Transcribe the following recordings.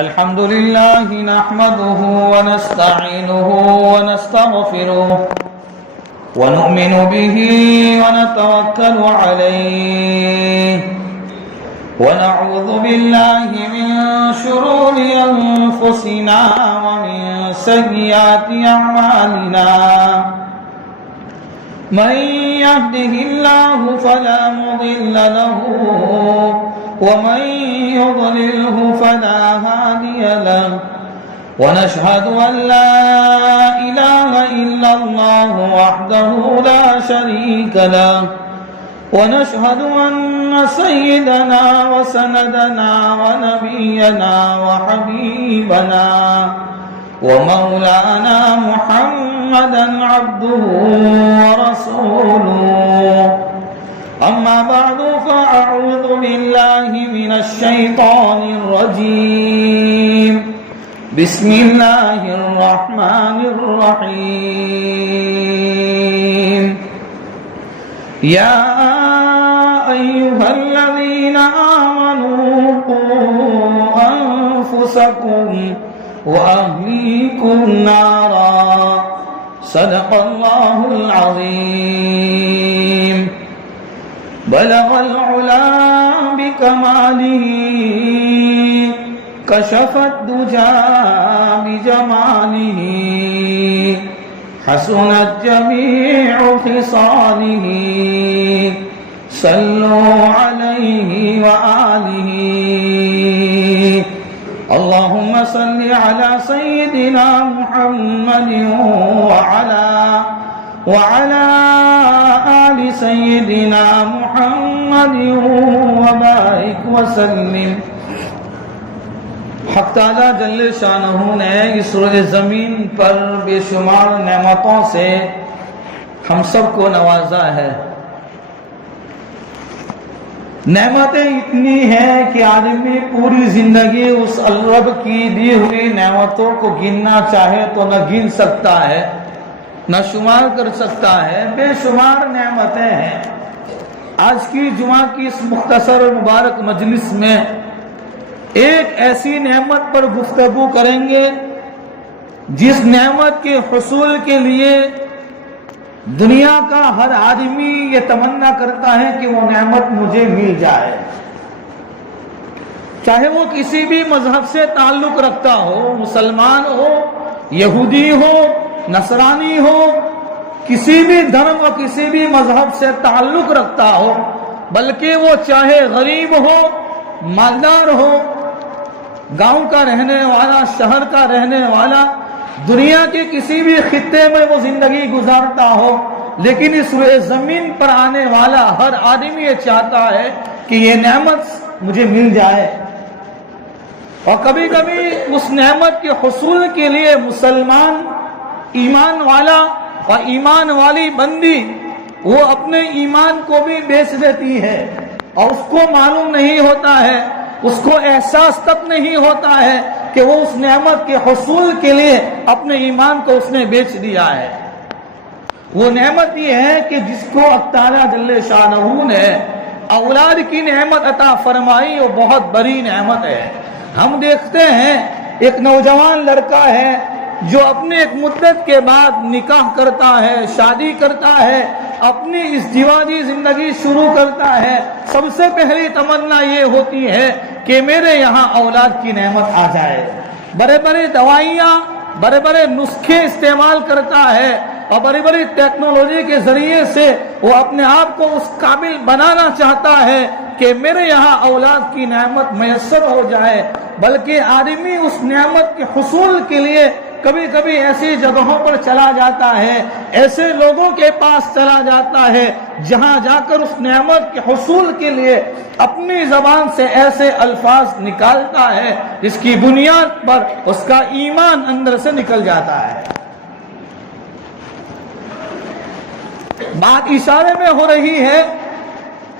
الحمد لله نحمده ونستعينه ونستغفره ونؤمن به ونتوكل عليه ونعوذ بالله من شرور أنفسنا ومن سيئات أعمالنا من يهده الله فلا مضل له ومن يضلله فلا هادي له ونشهد أن لا إله إلا الله وحده لا شريك له ونشهد أن سيدنا وسندنا ونبينا وحبيبنا ومولانا محمدا عبده ورسوله أما بعد فأعوذ بالله من الشيطان الرجيم بسم الله الرحمن الرحيم يا أيها الذين آمنوا قوا أنفسكم وأهليكم نارا صدق الله العظيم بلغ العلا بكماله كشف الدجى بجماله حسنت جميع خصاله صلوا عليه وآله اللهم صل على سيدنا محمد وعلى آل سيدنا محمد وبارك وسلم. حق تعالیٰ جل شانہ نے اس روئے زمین پر بے شمار نعمتوں سے ہم سب کو نوازا ہے. نعمتیں اتنی ہیں کہ آدمی پوری زندگی اس الرب کی دی ہوئی نعمتوں کو گننا چاہے تو نہ گن سکتا ہے نہ شمار کر سکتا ہے. بے شمار نعمتیں ہیں. آج کی جمعہ کی اس مختصر مبارک مجلس میں ایک ایسی نعمت پر گفتگو کریں گے جس نعمت کے حصول کے لیے دنیا کا ہر آدمی یہ تمنا کرتا ہے کہ وہ نعمت مجھے مل جائے. چاہے وہ کسی بھی مذہب سے تعلق رکھتا ہو، مسلمان ہو، یہودی ہو، نصرانی ہو، کسی بھی دھرم و کسی بھی مذہب سے تعلق رکھتا ہو، بلکہ وہ چاہے غریب ہو، مالدار ہو، گاؤں کا رہنے والا، شہر کا رہنے والا، دنیا کے کسی بھی خطے میں وہ زندگی گزارتا ہو، لیکن اس روئے زمین پر آنے والا ہر آدمی یہ چاہتا ہے کہ یہ نعمت مجھے مل جائے. اور کبھی کبھی اس نعمت کے حصول کے لیے مسلمان، ایمان والا اور ایمان والی بندی وہ اپنے ایمان کو بھی بیچ دیتی ہے اور اس کو معلوم نہیں ہوتا ہے، اس کو احساس تک نہیں ہوتا ہے کہ وہ اس نعمت کے حصول کے لیے اپنے ایمان کو اس نے بیچ دیا ہے. وہ نعمت یہ ہے کہ جس کو تعالیٰ جل شانہ نے اولاد کی نعمت عطا فرمائی، وہ بہت بڑی نعمت ہے. ہم دیکھتے ہیں ایک نوجوان لڑکا ہے جو اپنے ایک مدت کے بعد نکاح کرتا ہے، شادی کرتا ہے، اپنی ازدواجی زندگی شروع کرتا ہے. سب سے پہلی تمنا یہ ہوتی ہے کہ میرے یہاں اولاد کی نعمت آ جائے. بڑے بڑے دوائیاں، بڑے بڑے نسخے استعمال کرتا ہے اور بڑی بڑی ٹیکنالوجی کے ذریعے سے وہ اپنے آپ کو اس قابل بنانا چاہتا ہے کہ میرے یہاں اولاد کی نعمت میسر ہو جائے. بلکہ آدمی اس نعمت کے حصول کے لیے کبھی کبھی ایسی جگہوں پر چلا جاتا ہے، ایسے لوگوں کے پاس چلا جاتا ہے جہاں جا کر اس نعمت کے حصول کے لیے اپنی زبان سے ایسے الفاظ نکالتا ہے جس کی بنیاد پر اس کا ایمان اندر سے نکل جاتا ہے. بات اشارے میں ہو رہی ہے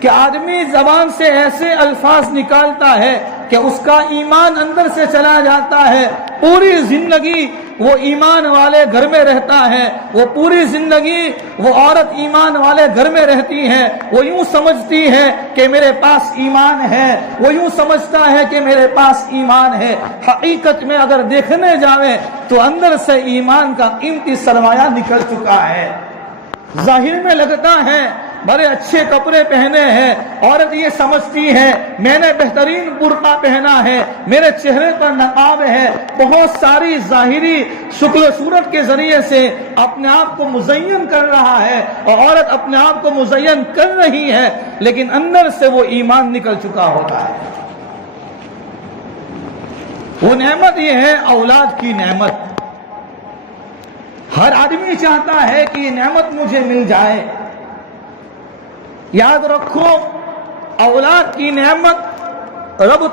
کہ آدمی زبان سے ایسے الفاظ نکالتا ہے کہ اس کا ایمان اندر سے چلا جاتا ہے، پوری زندگی وہ ایمان والے گھر میں رہتا ہے، وہ پوری زندگی وہ عورت ایمان والے گھر میں رہتی ہے، وہ یوں سمجھتی ہے کہ میرے پاس ایمان ہے، وہ یوں سمجھتا ہے کہ میرے پاس ایمان ہے۔ حقیقت میں اگر دیکھنے جاویں تو اندر سے ایمان کا قیمتی سرمایہ نکل چکا ہے۔ ظاہر میں لگتا ہے بڑے اچھے کپڑے پہنے ہیں، عورت یہ سمجھتی ہے میں نے بہترین برقع پہنا ہے، میرے چہرے پر نقاب ہے، بہت ساری ظاہری شکل و صورت کے ذریعے سے اپنے آپ کو مزین کر رہا ہے، اور عورت اپنے آپ کو مزین کر رہی ہے، لیکن اندر سے وہ ایمان نکل چکا ہوتا ہے۔ وہ نعمت یہ ہے اولاد کی نعمت۔ ہر آدمی چاہتا ہے کہ یہ نعمت مجھے مل جائے۔ یاد رکھو اولاد کی نعمت رب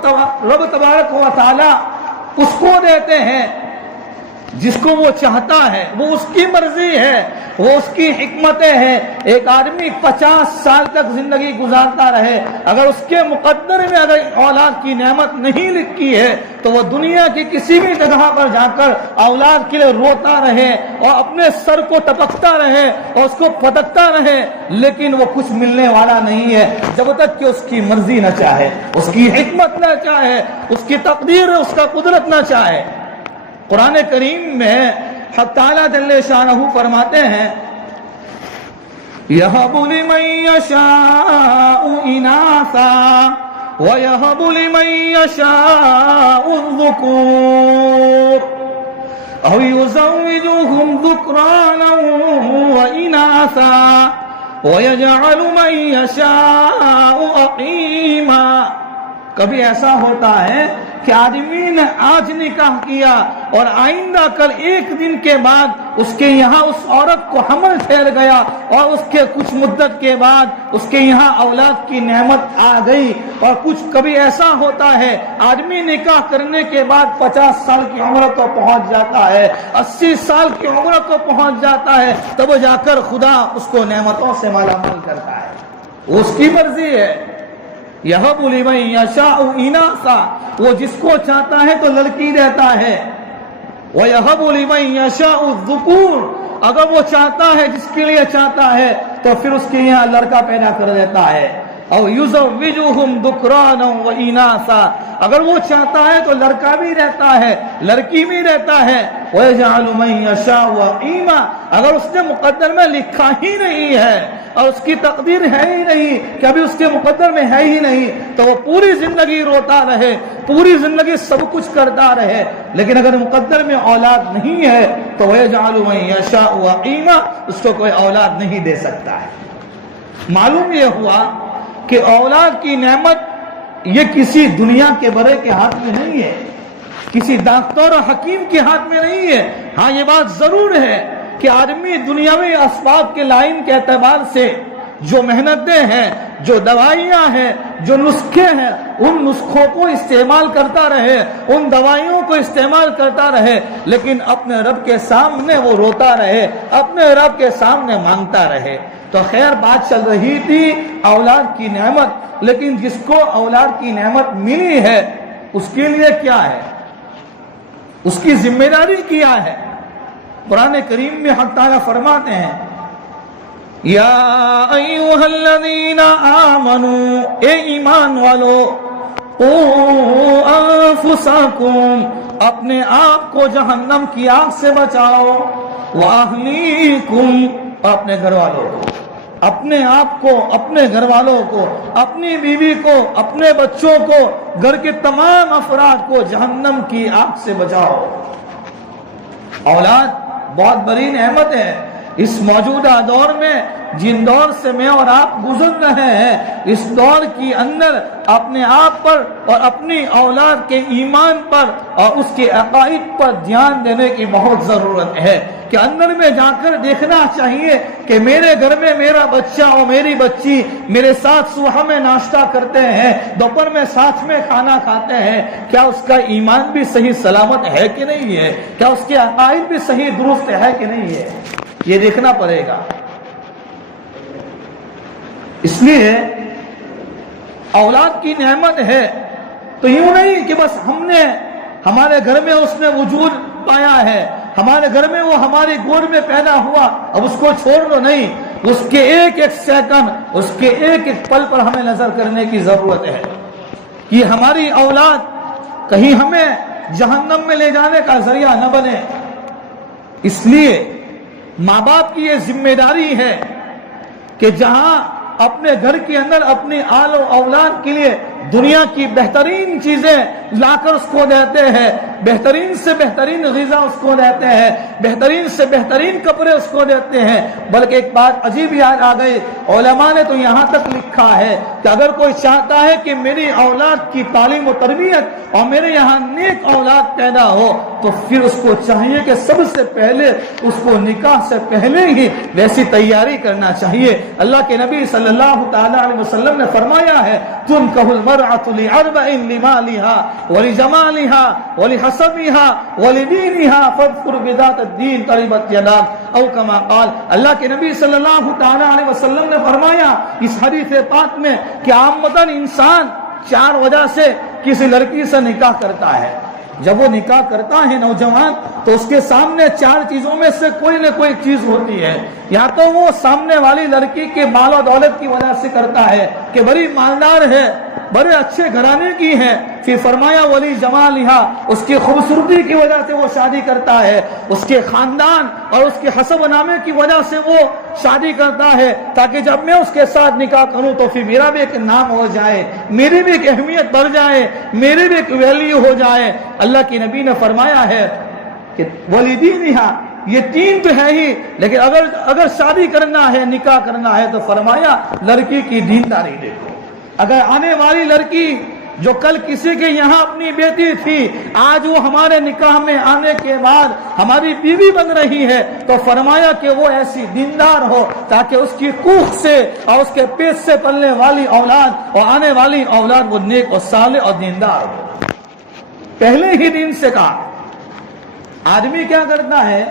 تبارک و تعالی اس کو دیتے ہیں جس کو وہ چاہتا ہے، وہ اس کی مرضی ہے، وہ اس کی حکمتیں ہیں۔ ایک آدمی 50 سال تک زندگی گزارتا رہے، اگر اس کے مقدر میں اگر اولاد کی نعمت نہیں لکھی ہے تو وہ دنیا کی کسی بھی جگہ پر جا کر اولاد کے لیے روتا رہے اور اپنے سر کو ٹپکتا رہے اور اس کو پٹکتا رہے، لیکن وہ کچھ ملنے والا نہیں ہے جب تک کہ اس کی مرضی نہ چاہے، اس کی حکمت نہ چاہے، اس کی تقدیر، اس کا قدرت نہ چاہے۔ قرآن کریم میں حق تعالیٰ جل شانہ فرماتے ہیں یَهَبُ لِمَن يَشَاءُ إِنَاثًا وَيَهَبُ لِمَن يَشَاءُ الذُّكُورَ أَوْ يُزَوِّجُهُمْ ذُكْرَانًا وَإِنَاثًا وَيَجْعَلُ مَن يَشَاءُ عَقِيمًا۔ کبھی ایسا ہوتا ہے کہ آدمی نے آج نکاح کیا اور آئندہ کل ایک دن کے بعد اس کے یہاں اس عورت کو حمل ٹھہر گیا اور اس کے کچھ مدت کے بعد اس کے یہاں اولاد کی نعمت آ گئی، اور کچھ کبھی ایسا ہوتا ہے آدمی نکاح کرنے کے بعد 50 سال کی عمر کو پہنچ جاتا ہے، 80 سال کی عمر کو پہنچ جاتا ہے، تب جا کر خدا اس کو نعمتوں سے مالا مال کرتا ہے۔ اس کی مرضی ہے۔ یَهَبُ لِمَن يَشَاءُ إِنَاثًا، وہ جس کو چاہتا ہے تو لڑکی دیتا ہے۔ وَيَهَبُ لِمَن يَشَاءُ الذُّكُورَ، اگر وہ چاہتا ہے جس کے لیے چاہتا ہے تو پھر اس کے یہاں لڑکا پیدا کر دیتا ہے۔ اور يُزَوِّجُهُمْ ذُكْرَانًا وَإِنَاثًا، اگر وہ چاہتا ہے تو لڑکا بھی رہتا ہے، لڑکی بھی رہتا ہے۔ وَيَجْعَلُ مَن يَشَاءُ عَقِيمًا، اگر اس نے مقدر میں لکھا ہی نہیں ہے اور اس کی تقدیر ہے ہی نہیں کہ ابھی اس کے مقدر میں ہے ہی نہیں، تو وہ پوری زندگی روتا رہے، پوری زندگی سب کچھ کرتا رہے، لیکن اگر مقدر میں اولاد نہیں ہے تو وَيَجْعَلُ مَن يَشَاءُ عَقِيمًا، اس کو کوئی اولاد نہیں دے سکتا ہے۔ معلوم یہ ہوا کہ اولاد کی نعمت یہ کسی دنیا کے بڑے کے ہاتھ میں نہیں ہے، کسی ڈاکٹر اور حکیم کے ہاتھ میں نہیں ہے۔ ہاں یہ بات ضرور ہے کہ آدمی دنیاوی اسباب کے لائن کے اعتبار سے جو محنتیں ہیں، جو دوائیاں ہیں، جو نسخے ہیں، ان نسخوں کو استعمال کرتا رہے، ان دوائیوں کو استعمال کرتا رہے، لیکن اپنے رب کے سامنے وہ روتا رہے، اپنے رب کے سامنے مانگتا رہے۔ تو خیر بات چل رہی تھی اولاد کی نعمت، لیکن جس کو اولاد کی نعمت ملی ہے اس کے لیے کیا ہے، اس کی ذمہ داری کیا ہے؟ قرآن کریم میں حق تعالیٰ فرماتے ہیں یا ایھا الذین آمنوا، اے ایمان والو، قوا انفسکم، اپنے آپ کو جہنم کی آگ سے بچاؤ، واہلیکم، اپنے گھر والوں کو، اپنے آپ کو، اپنے گھر والوں کو، اپنی بیوی کو، اپنے بچوں کو، گھر کے تمام افراد کو جہنم کی آگ سے بچاؤ۔ اولاد بہت بڑی نعمت ہے۔ اس موجودہ دور میں جن دور سے میں اور آپ گزر رہے ہیں، اس دور کی اندر اپنے آپ پر اور اپنی اولاد کے ایمان پر اور اس کے عقائد پر دھیان دینے کی بہت ضرورت ہے، کہ اندر میں جا کر دیکھنا چاہیے کہ میرے گھر میں میرا بچہ اور میری بچی میرے ساتھ صبح میں ناشتہ کرتے ہیں، دوپہر میں ساتھ میں کھانا کھاتے ہیں، کیا اس کا ایمان بھی صحیح سلامت ہے کہ نہیں ہے، کیا اس کے عقائد بھی صحیح درست ہے کہ نہیں ہے، یہ دیکھنا پڑے گا۔ اس لیے اولاد کی نعمت ہے، تو یوں نہیں کہ بس ہم نے ہمارے گھر میں اس نے وجود پایا ہے، ہمارے گھر میں وہ ہماری گود میں پیدا ہوا، اب اس کو چھوڑ دو، نہیں، اس کے ایک ایک سیکنڈ، اس کے ایک ایک پل پر ہمیں نظر کرنے کی ضرورت ہے کہ ہماری اولاد کہیں ہمیں جہنم میں لے جانے کا ذریعہ نہ بنے۔ اس لیے ماں باپ کی یہ ذمہ داری ہے کہ جہاں اپنے گھر کے اندر اپنی آل و اولاد کے لیے دنیا کی بہترین چیزیں لا کر اس کو دیتے ہیں، بہترین سے بہترین غذا اس کو دیتے ہیں، بہترین سے بہترین کپڑے اس کو دیتے ہیں، بلکہ ایک بات عجیب یاد آ گئی، علماء نے تو یہاں تک لکھا ہے کہ اگر کوئی چاہتا ہے کہ میری اولاد کی تعلیم و تربیت اور میرے یہاں نیک اولاد پیدا ہو تو پھر اس کو چاہیے کہ سب سے پہلے اس کو نکاح سے پہلے ہی ویسی تیاری کرنا چاہیے۔ اللہ کے نبی صلی اللہ تعالی علیہ وسلم نے فرمایا ہے تنکح المرأة لأربع لمالها ولجمالها ولحسبها ولدينها فاذكر بذات الدين تربت يداك او كما قال۔ اللہ کے نبی صلی اللہ تعالی علیہ وسلم نے فرمایا اس حدیث پاک میں کہ عامتاً انسان 4 وجہ سے کسی لڑکی سے نکاح کرتا ہے۔ جب وہ نکاح کرتا ہے نوجوان تو اس کے سامنے 4 چیزوں میں سے کوئی نہ کوئی چیز ہوتی ہے، یا تو وہ سامنے والی لڑکی کے مال و دولت کی وجہ سے کرتا ہے کہ بڑی مالدار ہے، بڑے اچھے گھرانے کی ہے، پھر فرمایا ولی جمالہا، اس کی خوبصورتی کی وجہ سے وہ شادی کرتا ہے، اس کے خاندان اور اس کے حسب نامے کی وجہ سے وہ شادی کرتا ہے تاکہ جب میں اس کے ساتھ نکاح کروں تو پھر میرا بھی ایک نام ہو جائے، میری بھی ایک اہمیت بڑھ جائے، میری بھی ایک ویلیو ہو جائے۔ اللہ کی نبی نے فرمایا ہے کہ ولیدینہا، یہ 3 تو ہے ہی، لیکن اگر شادی کرنا ہے، نکاح کرنا ہے تو فرمایا لڑکی کی دینداری دیکھو۔ اگر آنے والی لڑکی جو کل کسی کے یہاں اپنی بیٹی تھی آج وہ ہمارے نکاح میں آنے کے بعد ہماری بیوی بن رہی ہے تو فرمایا کہ وہ ایسی دیندار ہو تاکہ اس کی کوکھ سے اور اس کے پیٹ سے پلنے والی اولاد اور آنے والی اولاد وہ نیک اور صالح اور دیندار ہو۔ پہلے ہی دن سے کہا آدمی کیا کرتا ہے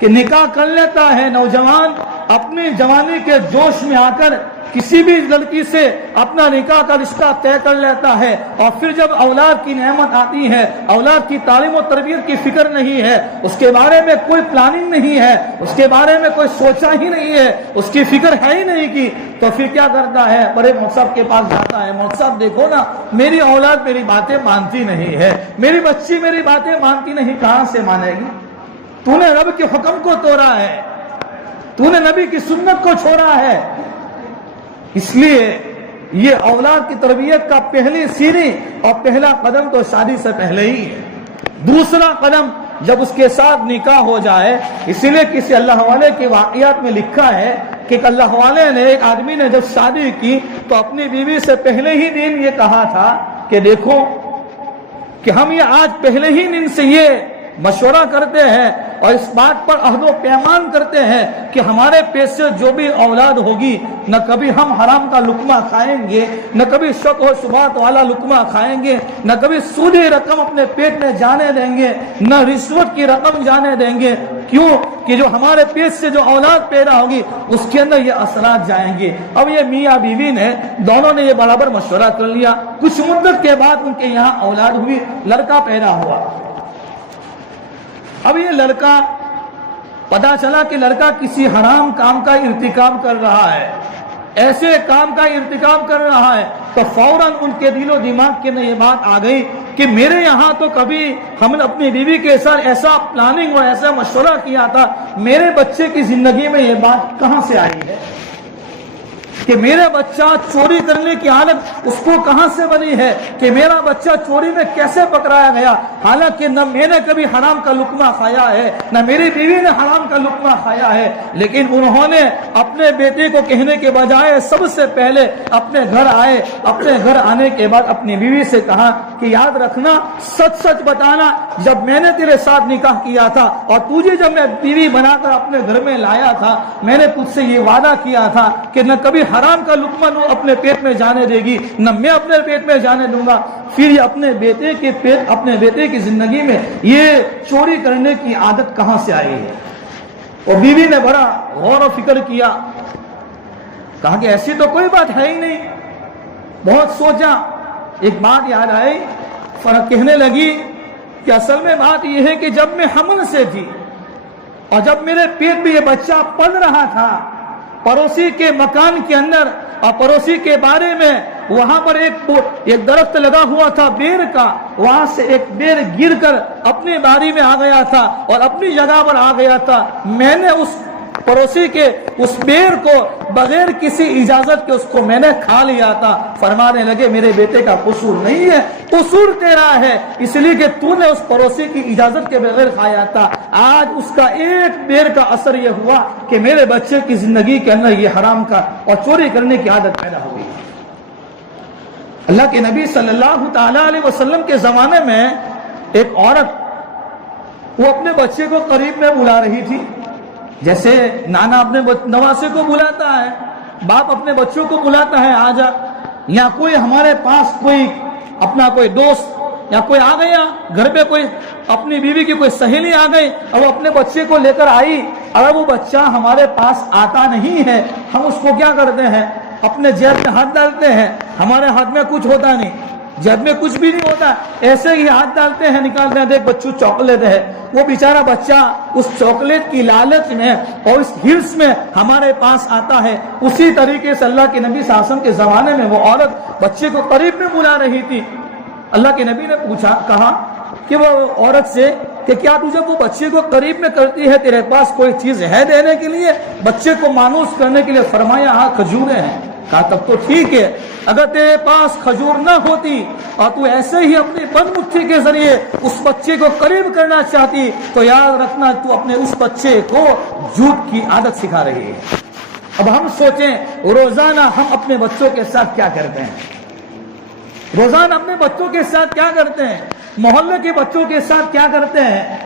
کہ نکاح کر لیتا ہے، نوجوان اپنی جوانی کے جوش میں آ کر کسی بھی لڑکی سے اپنا نکاح کا رشتہ طے کر لیتا ہے، اور پھر جب اولاد کی نعمت آتی ہے، اولاد کی تعلیم و تربیت کی فکر نہیں ہے، اس کے بارے میں کوئی پلاننگ نہیں ہے، اس کے بارے میں کوئی سوچا ہی نہیں ہے، اس کی فکر ہے ہی نہیں کی، تو پھر کیا کرتا ہے، بڑے مولوی صاحب کے پاس جاتا ہے، مولوی صاحب دیکھو نا میری اولاد میری باتیں مانتی نہیں ہے، میری بچی میری باتیں مانتی نہیں، کہاں سے مانے گی؟ تو نے رب کے حکم کو توڑا ہے، تو نے نبی کی سنت کو چھوڑا ہے۔ اس لیے یہ اولاد کی تربیت کا پہلی سیڑھی اور پہلا قدم تو شادی سے پہلے ہی ہے۔ دوسرا قدم جب اس کے ساتھ نکاح ہو جائے، اسی لیے کسی اللہ والے کے واقعات میں لکھا ہے کہ ایک اللہ والے نے، ایک آدمی نے جب شادی کی تو اپنی بیوی سے پہلے ہی دن یہ کہا تھا کہ دیکھو کہ ہم یہ آج پہلے ہی دن سے یہ مشورہ کرتے ہیں اور اس بات پر عہد و پیمان کرتے ہیں کہ ہمارے پیٹ سے جو بھی اولاد ہوگی نہ کبھی ہم حرام کا لقمہ کھائیں گے، نہ کبھی شک و شبہات والا لقمہ کھائیں گے، نہ کبھی سودی رقم اپنے پیٹ میں جانے دیں گے، نہ رشوت کی رقم جانے دیں گے۔ کیوں کہ جو ہمارے پیٹ سے جو اولاد پیدا ہوگی اس کے اندر یہ اثرات جائیں گے۔ اب یہ میاں بیوی نے دونوں نے یہ برابر مشورہ کر لیا، کچھ مدت کے بعد ان کے یہاں اولاد ہوئی، لڑکا پیدا ہوا۔ اب یہ لڑکا پتا چلا کہ لڑکا کسی حرام کام کا ارتکاب کر رہا ہے، ایسے کام کا ارتکاب کر رہا ہے، تو فوراً ان کے دل و دماغ کے اندر یہ بات آ گئی کہ میرے یہاں تو کبھی ہم نے اپنی بیوی کے ساتھ ایسا پلاننگ اور ایسا مشورہ کیا تھا، میرے بچے کی زندگی میں یہ بات کہاں سے آئی ہے کہ میرا بچہ چوری کرنے کی عادت اس کو کہاں سے بنی ہے، کہ میرا بچہ چوری میں کیسے پکڑایا گیا، حالانکہ نہ میں نے کبھی حرام کا لقمہ کھایا ہے نہ میری بیوی نے حرام کا لقمہ کھایا ہے، لیکن انہوں نے اپنے بیٹے کو کہنے کے بجائے سب سے پہلے اپنے گھر آئے، اپنے گھر آنے کے بعد اپنی بیوی سے کہا کہ یاد رکھنا، سچ سچ بتانا، جب میں نے تیرے ساتھ نکاح کیا تھا اور تجھے جب میں بیوی بنا کر اپنے گھر میں لایا تھا میں نے تجھ سے یہ وعدہ کیا تھا کہ نہ کبھی حرام کا لقمہ نو اپنے پیٹ میں جانے دے گی، نہ میں اپنے پیٹ میں جانے دوں گا۔ پھر یہ اپنے بیٹے کی زندگی میں یہ چوری کرنے کی عادت کہاں سے آئی ہے؟ اور بیوی نے بڑا غور و فکر کیا، کہا کہ ایسی تو کوئی بات ہے ہی نہیں۔ بہت سوچا، ایک بات یاد آئی کہنے لگی کہ اصل میں بات یہ ہے کہ جب میں حمل سے تھی اور جب میرے پیٹ میں یہ بچہ پل رہا تھا، پڑوسی کے مکان کے اندر اور پڑوسی کے بارے میں وہاں پر ایک درخت لگا ہوا تھا بیر کا، وہاں سے ایک بیر گر کر اپنی باری میں آ گیا تھا اور اپنی جگہ پر آ گیا تھا، میں نے اس پڑوسی کے اس بیر کو بغیر کسی اجازت کے اس کو میں نے کھا لیا تھا۔ فرمانے لگے میرے بیٹے کا قصور نہیں ہے، قصور تیرا ہے، اس لیے کہ تو نے اس پڑوسی کی اجازت کے بغیر کھایا تھا۔ آج اس کا ایک بیر کا اثر یہ ہوا کہ میرے بچے کی زندگی کے اندر یہ حرام کا اور چوری کرنے کی عادت پیدا ہو گئی۔ اللہ کے نبی صلی اللہ تعالی علیہ وسلم کے زمانے میں ایک عورت وہ اپنے بچے کو قریب میں بلا رہی تھی، جیسے نانا اپنے نواسے کو بلاتا ہے، باپ اپنے بچوں کو بلاتا ہے آجا، یا کوئی ہمارے پاس کوئی اپنا کوئی دوست یا کوئی آ گیا گھر پہ، کوئی اپنی بیوی کی کوئی سہیلی آ گئی اور وہ اپنے بچے کو لے کر آئی، اگر وہ بچہ ہمارے پاس آتا نہیں ہے ہم اس کو کیا کرتے ہیں؟ اپنے جیب میں ہاتھ ڈالتے ہیں، ہمارے ہاتھ میں کچھ ہوتا نہیں، جیب میں کچھ بھی نہیں ہوتا، ایسے ہی ہاتھ ڈالتے ہیں، نکالتے ہیں، دیکھ بچوں چاکلیٹ ہے، وہ بیچارہ بچہ اس چاکلیٹ کی لالچ میں اور اس ہرس میں ہمارے پاس آتا ہے۔ اسی طریقے سے اللہ کے نبی صلی اللہ علیہ وسلم کے زمانے میں وہ عورت بچے کو قریب میں بلا رہی تھی۔ اللہ کے نبی نے کہا کہ وہ عورت سے کہ کیا تو جب وہ بچے کو قریب میں کرتی ہے تیرے پاس کوئی چیز ہے دینے کے لیے، بچے کو مانوس کرنے کے لیے؟ فرمایا ہاں کھجوریں ہیں۔ کہا تب تو ٹھیک ہے، اگر تیرے پاس کھجور نہ ہوتی اور تو ایسے ہی اپنی بد مٹھی کے ذریعے اس بچے کو قریب کرنا چاہتی تو یاد رکھنا تو اپنے اس بچے کو جھوٹ کی عادت سکھا رہی ہے۔ اب ہم سوچیں روزانہ ہم اپنے بچوں کے ساتھ کیا کرتے ہیں، روزانہ اپنے بچوں کے ساتھ کیا کرتے ہیں، محلے کے بچوں کے ساتھ کیا کرتے ہیں۔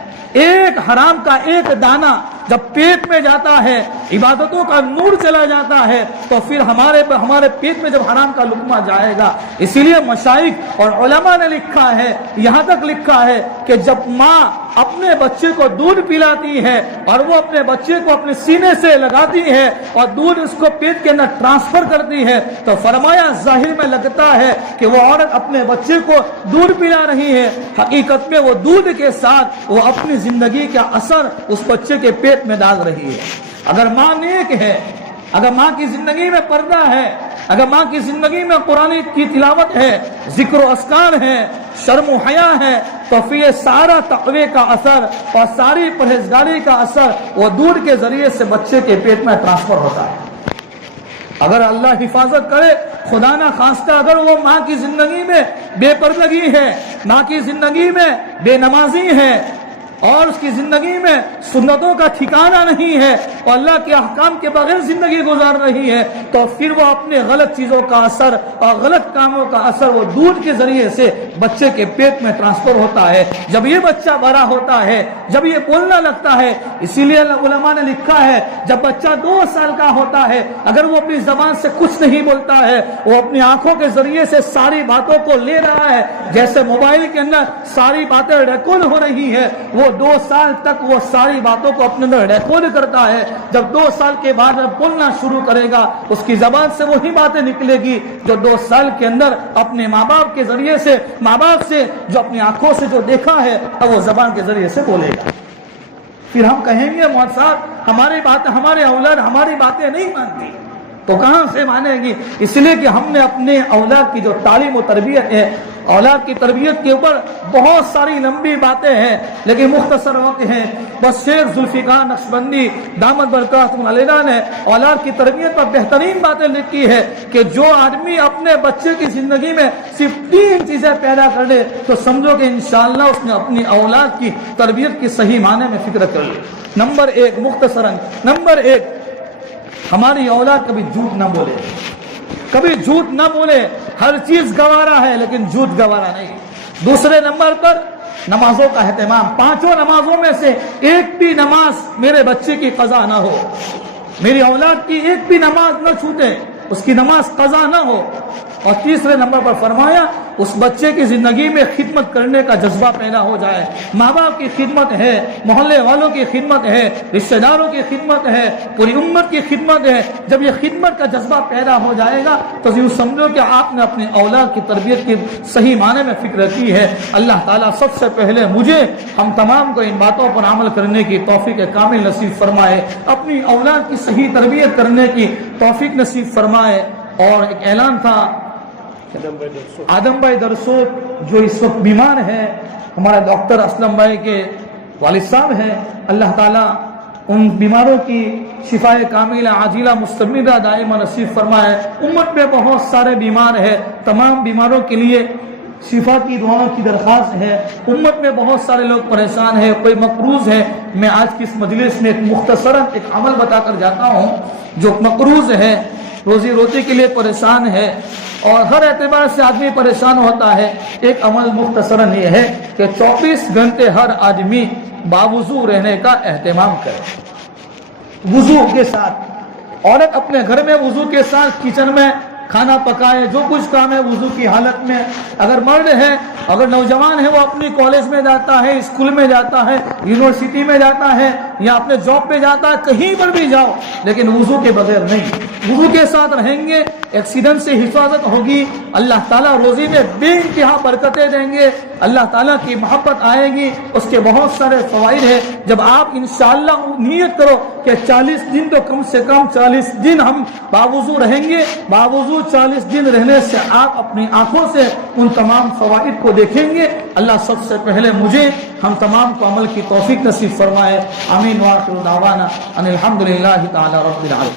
ایک حرام کا ایک دانہ جب پیٹ میں جاتا ہے، عبادتوں کا نور چلا جاتا ہے، تو پھر ہمارے پیٹ میں جب حرام کا لقمہ جائے گا۔ اسی لیے مشائخ اور علماء نے لکھا ہے، یہاں تک لکھا ہے کہ جب ماں اپنے بچے کو دودھ پلاتی ہے اور وہ اپنے بچے کو اپنے سینے سے لگاتی ہے اور دودھ اس کو پیٹ کے اندر ٹرانسفر کرتی ہے، تو فرمایا ظاہر میں لگتا ہے کہ وہ عورت اپنے بچے کو دودھ پلا رہی ہے، حقیقت میں وہ دودھ کے ساتھ وہ اپنی زندگی کا اثر اس بچے کے پیٹ میں ڈال رہی ہے۔ اگر ماں نیک ہے، اگر ماں کی زندگی میں پردہ ہے، اگر ماں کی زندگی میں قرآن کی تلاوت ہے، ذکر و اذکار ہے، شرم و حیا ہے، تو پھر یہ سارا تقوی کا اثر اور ساری پرہیزگاری کا اثر وہ دودھ کے ذریعے سے بچے کے پیٹ میں ٹرانسفر ہوتا ہے۔ اگر اللہ حفاظت کرے، خدا نہ خواستہ اگر وہ ماں کی زندگی میں بے پردگی ہے، ماں کی زندگی میں بے نمازی ہے اور اس کی زندگی میں سنتوں کا ٹھکانہ نہیں ہے اور اللہ کے احکام کے بغیر زندگی گزار رہی ہے، تو پھر وہ اپنے غلط چیزوں کا اثر اور غلط کاموں کا اثر وہ دودھ کے ذریعے سے بچے کے پیٹ میں ٹرانسفر ہوتا ہے۔ جب یہ بچہ بڑا ہوتا ہے، جب یہ بولنا لگتا ہے، اسی لیے علماء نے لکھا ہے جب بچہ 2 سال کا ہوتا ہے، اگر وہ اپنی زبان سے کچھ نہیں بولتا ہے، وہ اپنی آنکھوں کے ذریعے سے ساری باتوں کو لے رہا ہے، جیسے موبائل کے اندر ساری باتیں ریکارڈ ہو رہی ہے، وہ 2 سال تک وہ ساری باتوں کو اپنے اندر ریکارڈ کرتا ہے۔ جب 2 سال کے بعد بولنا شروع کرے گا، اس کی زبان سے وہی باتیں نکلے گی جو 2 سال کے اندر اپنے ماں باپ کے ذریعے سے، ماں باپ سے جو اپنی آنکھوں سے جو دیکھا ہے اب وہ زبان کے ذریعے سے بولے گا۔ پھر ہم کہیں گے مولانا صاحب ہمارے اولاد ہماری باتیں نہیں مانتی، تو کہاں سے مانے گی؟ اس لیے کہ ہم نے اپنے اولاد کی جو تعلیم و تربیت ہے، اولاد کی تربیت کے اوپر بہت ساری لمبی باتیں ہیں، لیکن مختصر وقت ہیں، بس شیخ ذوالفقار نقشبندی دامت برکاتہم علیہ نے اولاد کی تربیت پر بہترین باتیں لکھی ہے کہ جو آدمی اپنے بچے کی زندگی میں صرف 3 چیزیں پیدا کر لے تو سمجھو کہ انشاءاللہ اس نے اپنی اولاد کی تربیت کی صحیح معنی میں فکر کر لی۔ نمبر 1 مختصراً، نمبر 1 ہماری اولاد کبھی جھوٹ نہ بولے، کبھی جھوٹ نہ بولے، ہر چیز گوارا ہے لیکن جھوٹ گوارا نہیں۔ دوسرے نمبر پر نمازوں کا اہتمام، 5 نمازوں میں سے ایک بھی نماز میرے بچے کی قضا نہ ہو، میری اولاد کی ایک بھی نماز نہ چھوٹے، اس کی نماز قضا نہ ہو۔ اور تیسرے نمبر پر فرمایا اس بچے کی زندگی میں خدمت کرنے کا جذبہ پیدا ہو جائے. ماں باپ کی خدمت ہے, محلے والوں کی خدمت ہے, رشتہ داروں کی خدمت ہے, پوری امت کی خدمت ہے. جب یہ خدمت کا جذبہ پیدا ہو جائے گا تو یوں سمجھو کہ آپ نے اپنے اولاد کی تربیت کی صحیح معنی میں فکر کی ہے. اللہ تعالیٰ سب سے پہلے مجھے ہم تمام کو ان باتوں پر عمل کرنے کی توفیق کامل نصیب فرمائے, اپنی اولاد کی صحیح تربیت کرنے کی توفیق نصیب فرمائے. اور ایک اعلان تھا, آدم بھائی درسوت جو اس وقت بیمار ہے, ہمارے ڈاکٹر اسلم بھائی کے والد صاحب ہیں, اللہ تعالیٰ ان بیماروں کی شفاء کاملہ عاجلہ مستمرہ دائمہ نصیب فرمائے. امت میں بہت سارے بیمار ہیں, تمام بیماروں کے لیے شفا کی دعاؤں کی درخواست ہے. امت میں بہت سارے لوگ پریشان ہیں, کوئی مقروض ہے. میں آج کی اس مجلس میں ایک مختصراً ایک عمل بتا کر جاتا ہوں. جو مقروض ہے, روزی روٹی کے لیے پریشان ہے اور ہر اعتبار سے آدمی پریشان ہوتا ہے, ایک عمل مختصراً یہ ہے کہ 24 گھنٹے ہر آدمی باوضو رہنے کا اہتمام کرے, وضو کے ساتھ. عورت اپنے گھر میں وضو کے ساتھ کچن میں کھانا پکائے, جو کچھ کام ہے وضو کی حالت میں. اگر مرد ہے, اگر نوجوان ہے, وہ اپنی کالج میں جاتا ہے, اسکول میں جاتا ہے, یونیورسٹی میں جاتا ہے یا اپنے جاب پہ جاتا ہے, کہیں پر بھی جاؤ, لیکن وضو کے بغیر نہیں. وضو کے ساتھ رہیں گے, ایکسیڈنٹ سے حفاظت ہوگی, اللہ تعالیٰ روزی میں بے انتہا برکتیں دیں گے, اللہ تعالیٰ کی محبت آئے گی. اس کے بہت سارے فوائد ہیں. جب آپ انشاءاللہ نیت کرو کہ 40 دن تو کم سے کم 40 دن ہم باوضو رہیں گے, باوضو 40 دن رہنے سے آپ اپنی آنکھوں سے ان تمام فوائد کو دیکھیں گے. اللہ سب سے پہلے مجھے ہم تمام کو عمل کی توفیق نصیب فرمائے. آمین. وآخر دعوانا ان الحمدللہ تعالی رب العالمین.